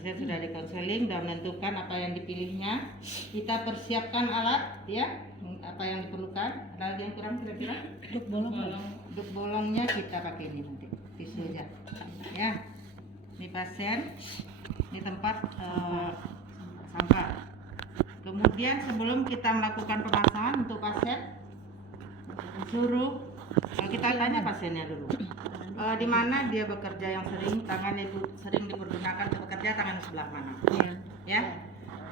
Pasien sudah di konseling dan menentukan apa yang dipilihnya. Kita persiapkan alat, ya, apa yang diperlukan. Ada lagi yang kurang kira-kira? Duk bolongnya kita pakai ini nanti, tisu aja. Ya, ini pasien, ini tempat sampah. Kemudian sebelum kita melakukan pemasangan untuk pasien, suruh kita tanya pasiennya dulu. Di mana dia bekerja yang sering, tangan itu sering dipergunakan untuk bekerja, tangan sebelah mana? Ya,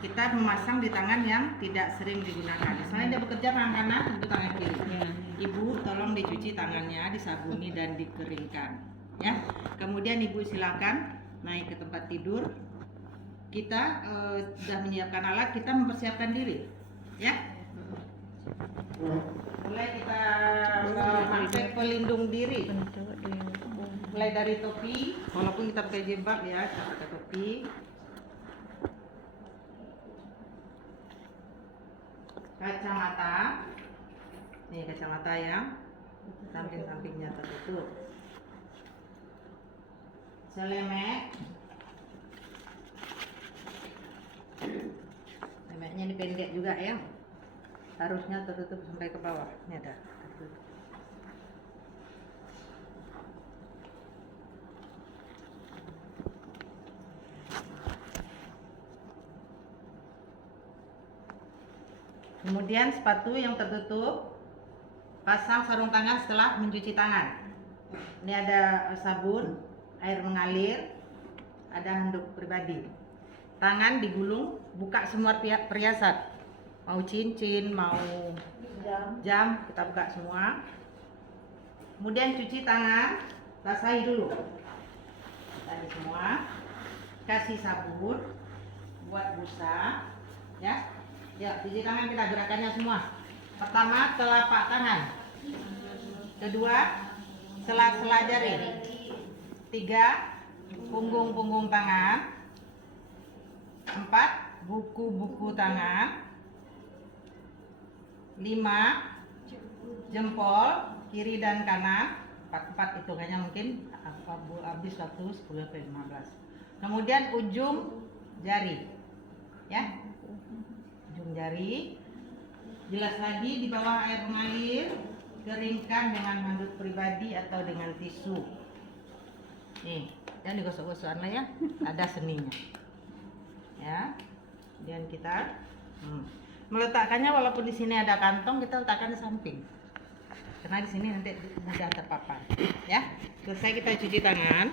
kita memasang di tangan yang tidak sering digunakan. Misalnya dia bekerja tangan kanan, untuk tangan kiri. Ibu tolong dicuci tangannya, disabuni dan dikeringkan. Ya, kemudian ibu silakan naik ke tempat tidur. Kita sudah menyiapkan alat, kita mempersiapkan diri. Ya. Mulai kita pakai pelindung diri. Mulai dari topi, walaupun kita pakai jilbab ya, kita pakai topi. Kacamata. Nih kacamata yang samping-sampingnya tertutup. Selemek. Selemeknya ini pendek juga ya. Harusnya tertutup sampai ke bawah. Ini ada tertutup. Kemudian sepatu yang tertutup, pasang sarung tangan setelah mencuci tangan. Ini ada sabun, air mengalir, ada handuk pribadi. Tangan digulung, buka semua perhiasan. Mau cincin, mau jam, kita buka semua. Kemudian cuci tangan, basahi dulu. Tadi semua. Kasih sabun, buat busa, ya. Ya, cuci tangan kita, gerakannya semua. Pertama, telapak tangan. Kedua, sela-sela jari. Tiga, punggung-punggung tangan. Empat, buku-buku tangan. 5, jempol kiri dan kanan. 4 hitungannya mungkin habis waktu 10 sampai 15. Kemudian ujung jari, ya, ujung jari. Jelas lagi, di bawah air mengalir, keringkan dengan handuk pribadi atau dengan tisu. Nih, jangan digosok-gosok lah ya, ada seninya. Ya, kemudian kita meletakkannya, walaupun di sini ada kantong, kita letakkan di samping. Karena di sini nanti mudah terpapar. Ya, selesai kita cuci tangan.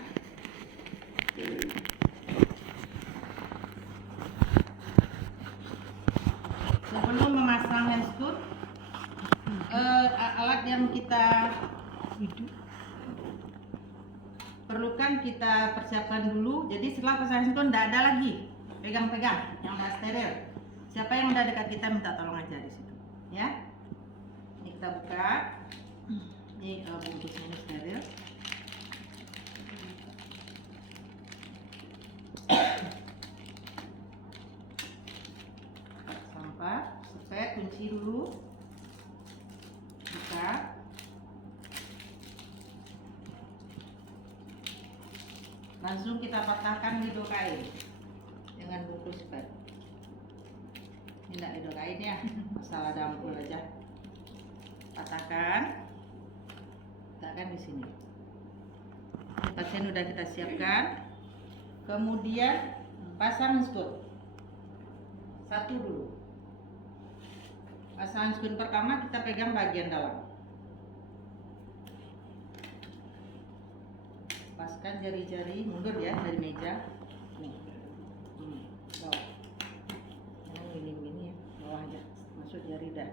Sebelum memasang handscoon, alat yang kita perlukan kita persiapkan dulu. Jadi setelah pasang handscoon tidak ada lagi pegang-pegang, yang udah steril. Siapa yang udah dekat kita minta tolong aja di situ, ya. Ini kita buka. Ini bungkusnya ini steril. Sampah, sepet, kunci dulu. Buka. Langsung kita patahkan lido kain dengan bungkus sepet. Ini tidak lido kain ya, masalah dambul aja. Patahkan, letakkan di sini. Pasien udah kita siapkan. Kemudian pasang handscoon. Satu dulu. Pasang handscoon pertama, kita pegang bagian dalam. Lepaskan jari-jari, mundur ya dari meja. Nih. Bawah. Jangan gini-gini ya, bawah aja. Masuk jari dah.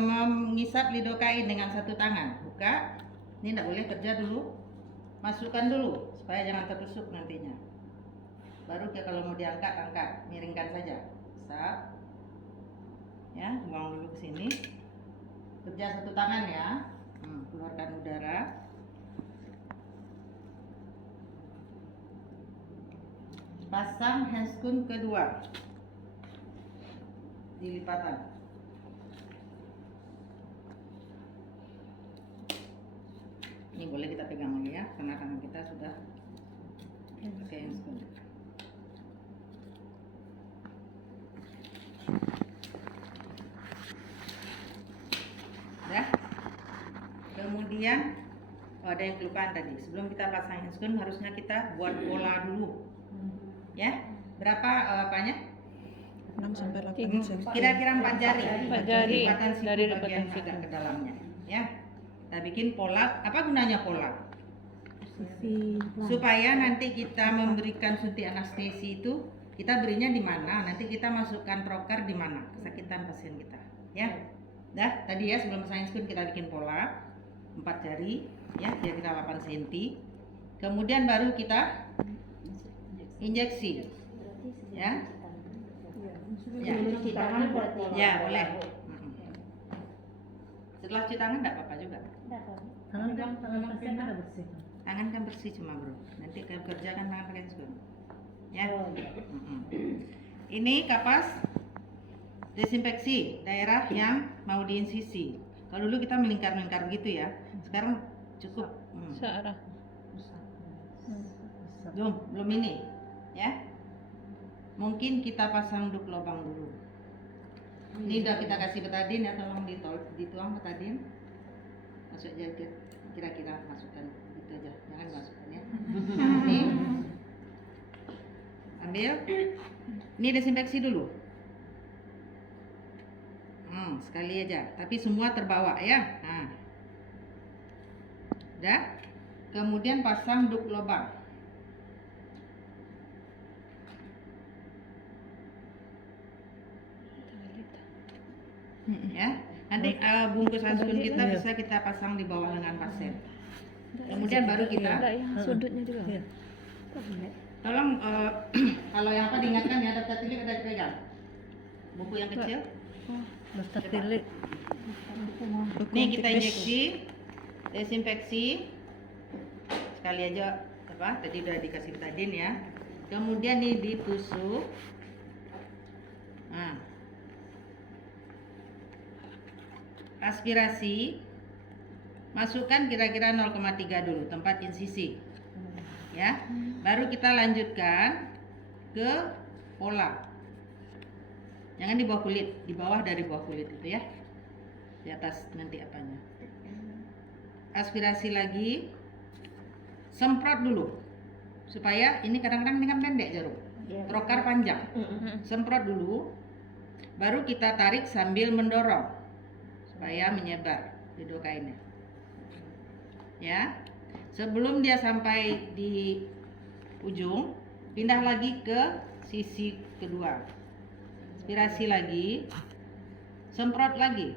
Mengisap lidokain dengan satu tangan. Buka. Ini tidak boleh kerja dulu. Masukkan dulu supaya jangan tertusuk nantinya. Baru kalau mau diangkat, angkat, miringkan saja. Isap. Ya, buang dulu ke sini. Kerja satu tangan ya. Keluarkan udara. Pasang handscoon kedua di lipatan. Ini boleh kita pegang lagi ya, karena tangan kita sudah pakai handscoon. Dah. Kemudian ada yang kelupaan tadi. Sebelum kita pasang handscreen harusnya kita buat pola dulu. Ya. Berapa apanya? 6 sampai 8 cm. Kira-kira 4 jari. 4 jari Lipatan siku dari bagian lipatan siku. agak ke dalamnya. Ya. Kita bikin pola. Apa gunanya pola? Supaya nanti kita memberikan suntik anestesi itu kita berinya di mana, nanti kita masukkan troker di mana kesakitan pasien kita. Ya. Dah, tadi ya sebelum pasang handscreen kita bikin pola 4 jari ya, kira-kira 8 cm. Kemudian baru kita injeksi. Ya. Ya. Cuci tangan berarti. Ya, boleh. Setelah cuci tangan enggak apa-apa juga. Tangan kan bersih cuma bro. Nanti kalau kerja kan tangan pakai handscreen. Ya. Ini kapas desinfeksi daerah yang mau diinsisi. Kalau dulu kita melingkar-lingkar gitu ya. Sekarang cukup. Searah. Belum ini. Ya. Mungkin kita pasang duk lubang dulu. Ini udah kita kasih betadin ya, tolong dituang betadin. Masuk aja kira-kira masukkan gitu aja, jangan masukkan ya. Ini ambil, ini desinfeksi dulu. Sekali aja, tapi semua terbawa ya. Nah. Udah. Kemudian pasang duk lubang. Ya, nanti bungkus handscreen kita bisa kita pasang di bawah lengan pasien. Kemudian baru kita Sudutnya juga. tolong kalau yang apa diingatkan ya, daftar tilik ada dipegang. Buku yang kecil. Daftar tilik. Nih kita injeksi desinfeksi sekali aja apa? Tadi udah dikasih betadin ya. Kemudian nih ditusuk. Nah. Aspirasi, masukkan kira-kira 0,3 dulu tempat insisi, ya. Baru kita lanjutkan ke pola. Jangan di bawah kulit, di bawah dari bawah kulit itu ya, di atas nanti apanya. Aspirasi lagi, semprot dulu, supaya ini kadang-kadang dengan pendek jarum, trocar panjang. Semprot dulu, baru kita tarik sambil mendorong. Supaya menyebar lidokainnya. Ya. Sebelum dia sampai di ujung, pindah lagi ke sisi kedua. Aspirasi lagi. Semprot lagi.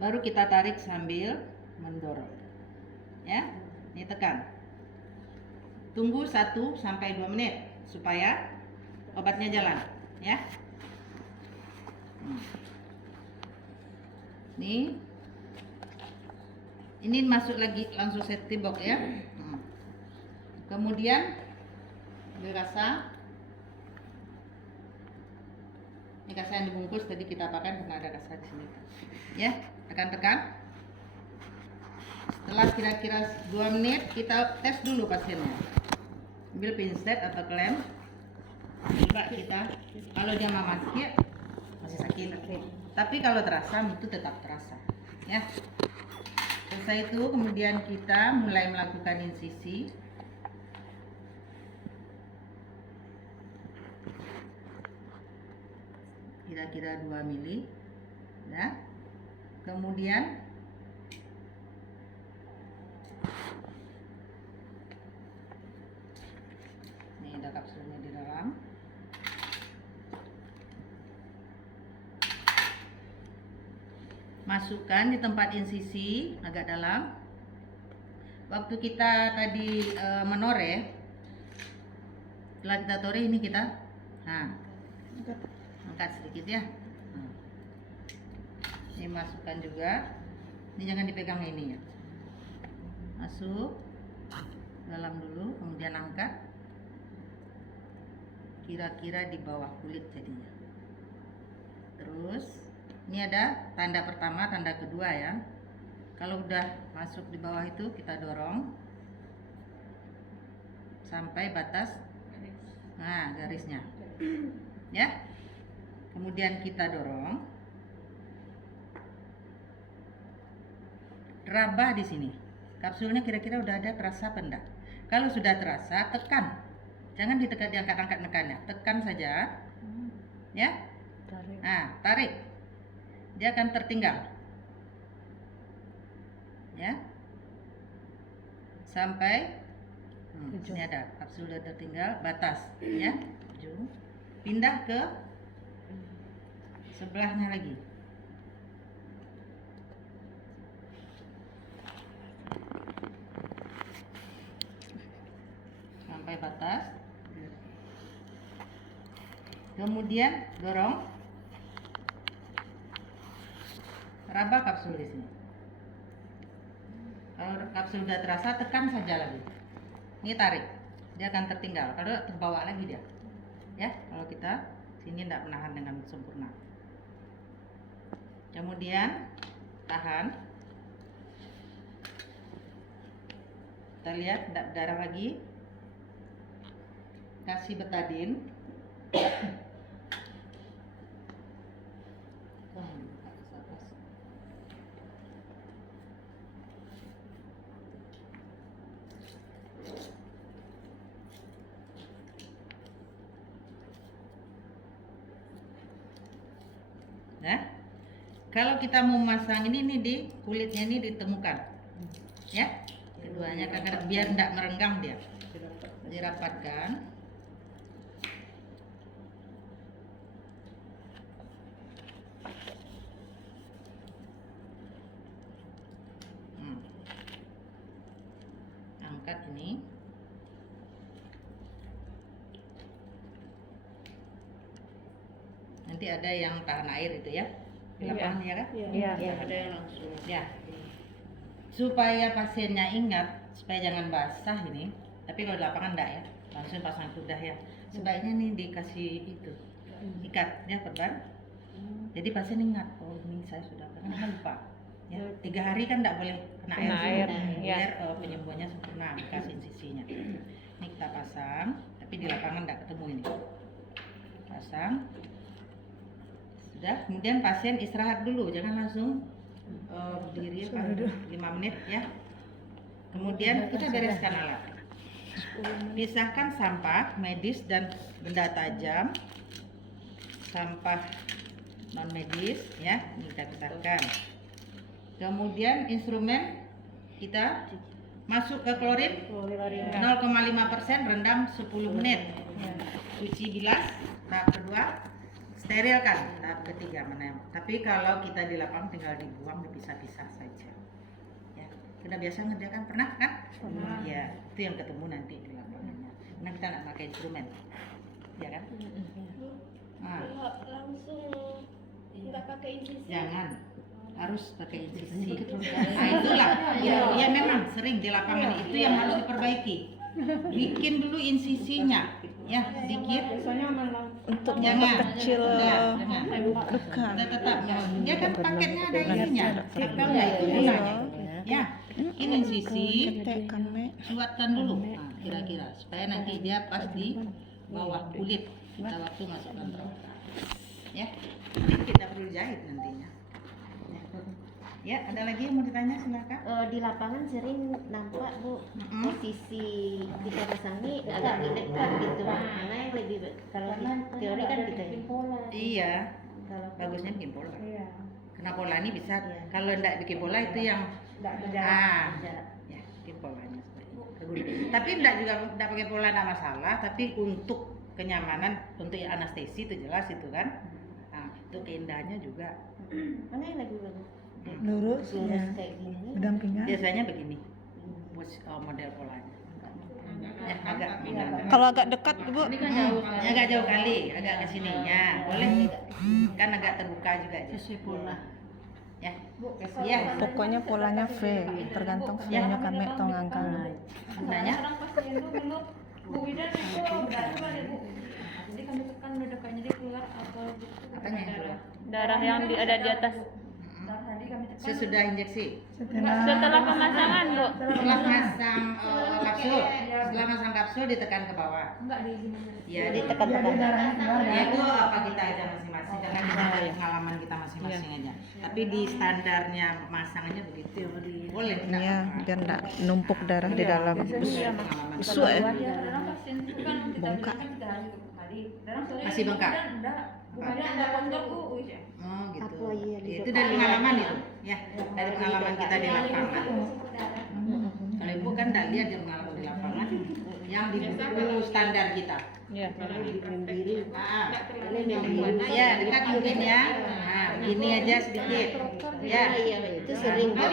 Baru kita tarik sambil mendorong. Ya. Ini tekan. Tunggu 1 sampai 2 menit supaya obatnya jalan, ya. Nih, ini masuk lagi langsung safety box ya. Kemudian dirasa, ini kasa yang dibungkus tadi kita pakai karena ada kasa di sini. Ya, tekan-tekan. Setelah kira-kira 2 menit kita tes dulu pasiennya. Ambil pinset atau klem. Coba kita, kalau dia mati masih sakit. Tapi kalau terasa itu tetap terasa, ya. Selesai itu kemudian kita mulai melakukan insisi. Kira-kira 2 mili, ya. Kemudian ini ada kapsulnya di dalam. Masukkan di tempat insisi agak dalam. Waktu kita tadi menoreh, setelah kita toreh ini kita angkat sedikit ya. Ini masukkan juga. Ini jangan dipegang ini ya. Masuk dalam dulu, kemudian angkat. Kira-kira di bawah kulit jadinya. Terus ini ada tanda pertama, tanda kedua ya. Kalau udah masuk di bawah itu kita dorong sampai batas garisnya. Ya. Kemudian kita dorong. Raba di sini. Kapsulnya kira-kira udah ada terasa apa enggak? Kalau sudah terasa, tekan. Jangan ditekan, diangkat-angkat nekannya. Tekan saja. Ya. Tarik. Nah, tarik. Dia akan tertinggal. Ya. Sampai ini ada kapsul sudah tertinggal, batas, ya. Ujung. Pindah ke sebelahnya lagi. Sampai batas. Kemudian dorong. Raba kapsul di sini. Kalau kapsul sudah terasa, tekan saja lagi. Ini tarik, dia akan tertinggal. Kalau terbawa lagi dia, ya. Kalau kita sini tidak menahan dengan sempurna. Kemudian tahan. Kita lihat tidak berdarah lagi. Kasih betadin. Nah, kalau kita mau masang ini di kulitnya ini ditemukan, ya, keduanya kadang biar tidak merenggang dia, dirapatkan. Angkat ini. Nanti ada yang tahan air itu ya, di lapangan ya kan? Iya. Ada yang langsung. Ya. Supaya pasiennya ingat, supaya jangan basah ini. Tapi kalau di lapangan enggak ya, langsung pasang kudah ya. Sebaiknya nih dikasih itu, ikat ya perban. Jadi pasien ingat, oh ini saya sudah karena lupa. Ya, 3 hari kan enggak boleh kena air, ya. biar penyembuhannya sempurna, kasih insisinya. Ini kita pasang, tapi di lapangan enggak ketemu ini. Pasang. Sudah, kemudian pasien istirahat dulu, jangan langsung berdiri 5 menit ya. Kemudian kita bereskan alat. Pisahkan sampah medis dan benda tajam, sampah non medis ya, ini kita pisahkan. Kemudian instrumen kita masuk ke klorin 0,5%, rendam 10 menit. Cuci bilas tahap kedua. Sterilkan tahap ketiga mana. Tapi kalau kita di lapangan tinggal dibuang, dipisah-pisah saja. Ya, sudah biasa ngerjakan, pernah kan? Pernah. Ya, itu yang ketemu nanti di lapangannya. Karena kita nggak pakai instrumen, ya kan? Nah, Langsung nggak pakai insisi. jangan, harus pakai insisi. Nah, itulah. Ya memang sering di lapangan itu yang harus diperbaiki. Bikin dulu insisinya, ya sedikit. Untuk Jangan. memperkecil Jangan. luka. Kita tetap ya kan paketnya ada ininya, setelnya itu gunanya. Ya, ini sisi Ketekkan me. buatkan dulu. Nah, kira-kira supaya nanti dia pas di bawah kulit kita waktu masukkan terowongan. Ya, nanti tidak perlu jahit nantinya. Ya, ada lagi yang mau ditanya silakan. Di lapangan sering nampak Bu posisi kita pasangi agak dekat gitu. Mana yang lebih kalau di teori kan kita ya. Iya, bagusnya bikin pola. Karena pola ini bisa. Kalau enggak bikin pola itu yang ya bikin polanya sebaiknya. Tapi enggak juga enggak pakai pola enggak masalah. Tapi untuk kenyamanan, untuk anestesi itu jelas itu kan. Nah, itu keindahannya juga. Mana yang lebih bagus? Lurus ya. Kayak gini. Berdampingan. Biasanya begini model polanya. Ya, agak Kalau agak dekat Bu, agak jauh kali, agak ke sininya. Boleh kan agak terbuka juga aja. Pola. Ya. Ya. pokoknya polanya V, tergantung V-nya kami tong angkang. Gunanya Bu Widan itu berarti ada Bu. Jadi kami tekan udah dekatnya dia keluar atau apanya yang keluar? Darah yang ada di atas. tadi kami tekan. Sesudah injeksi. Setelah pemasangan, Bu. Setelah masang kapsul, setelah masang kapsul ditekan ke bawah. Enggak diizinin. Ya, Ditekan-tekan. ya itu apa kita aja masing-masing karena kita ada pengalaman kita masing-masing aja. Tapi di standarnya pemasangannya begitu. Boleh enggak? Iya, biar enggak numpuk darah di dalam. Pengalaman. Busuk ya. Dalam pasien itu kan kita Bengkak. berikan 3 hari kali. Dalam sore Masih bengkak? Enggak. Bukannya ada pondok Bu. Oh gitu. Apa, iya, di Itu dokter. dari pengalaman itu, ya. Dari pengalaman kita di lapangan. Kalau ibu kan enggak lihat yang pengalaman di lapangan, yang di buku standar kita. Iya. Ah, ya dekat mungkin ya. Nah, begini aja sedikit. Ya. Iya, itu sering Bu.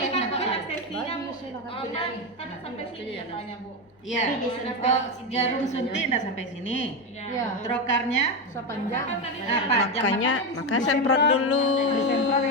Iya. Oh, jarum suntik enggak sampai sini. Trokarnya Sepanjang. panjang. Makanya semprot dulu. Semprot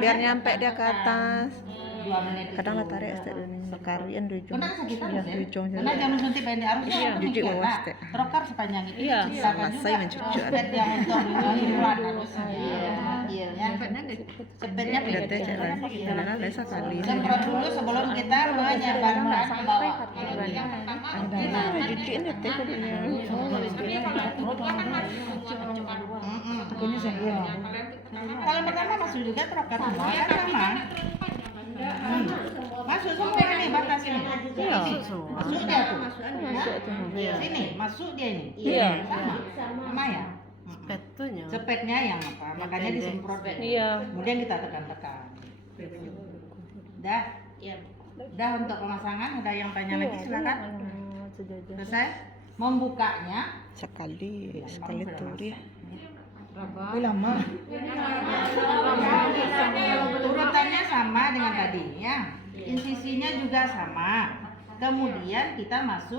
Biar nyampe dia ke atas. 2 menit. Kadang lah tarik estek dulu. Sekalian di ujung. Karena sakit Ya, ya. di ujung Karena jarum suntik pendek harus Jujur bawa stek. Trokar sepanjang itu. Iya. Silakan Sama saya juga. mencuci. Sepet yang untuk hiburan harus. Iya. Ya. Sepetnya Udah teh pendek. cek lagi. Karena ada sekali. Semprot dulu sebelum kita menyebarkan ke bawah. Ada cuciin deh teh tadinya. Kalau pertama masuk juga trokar semua kan sama. Masuk semua nih batas ini. Iya. Masuk dia tuh. Sini masuk dia ini. Iya. Sama ya. Speknya yang apa? Makanya disemprot. Iya. Kemudian kita tekan-tekan. Dah. Dah untuk pemasangan. Ada yang tanya lagi silakan. Selesai. Membukanya. Sekali tur ya. Urutannya sama dengan tadi ya. Insisinya juga sama. Kemudian kita masuk